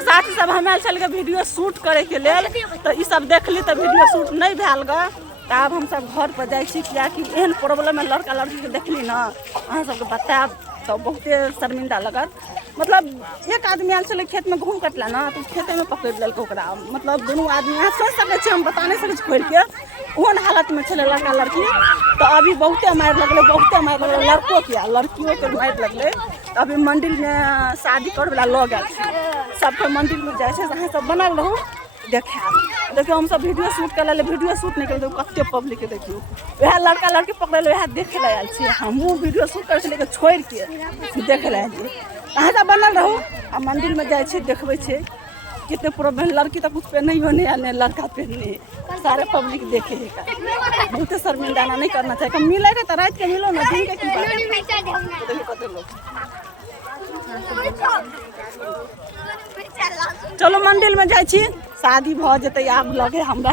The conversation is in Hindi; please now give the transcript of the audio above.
साथी सब हम आयल छल वीडियो शूट करे के लेल, तो ई सब देखली तो वीडियो शूट नहीं भेल ग। तो अब हम सब घर पर जाए कि एहन प्रॉब्लम में लड़का लड़की के देखली ना, अहाँ सबके बताब तो बहुते शर्मिंदा लगत। मतलब एक आदमी आयल छल खेत में घूम कटला ना, तो खेते में पकड़ लेल ओकरा। मतलब दोनों आदमी यहाँ सोच सके हम बता नहीं सके खोल के ओहन हालत में चले लड़का लड़की। तो अभी बहुते मार लगले, बहुते मार लगले, लड़कों के लड़कियों के मार लगले। तो अभी मंदिर में शादी कर वाला लोग आयल सबके मंदिर में जाए अहाँ सब बनल रहू देखे। देखियो हम सब वीडियो शूट कर ले, वीडियो शूट नहीं कर कते पब्लिक के देखियो वह लड़का लड़की पकड़े वह देखे ला आयल छी। हमहूँ वीडियो शूट कर लेके छोड़ के देखे ला आयल। अहाँ सब बनल रहू आ मंदिर में जाए देखबे छे कितने प्रॉब्लम। लड़की तो कुछ पहने होने या लड़का पहने, सारे पब्लिक देखे है। बहुत शर्मिंदा नहीं करना चाहिए। मिलेगा तो रात के मिलो ना, दिन के की बात। चलो मंदिर में जाए शादी भ जते आब लगे हमरा।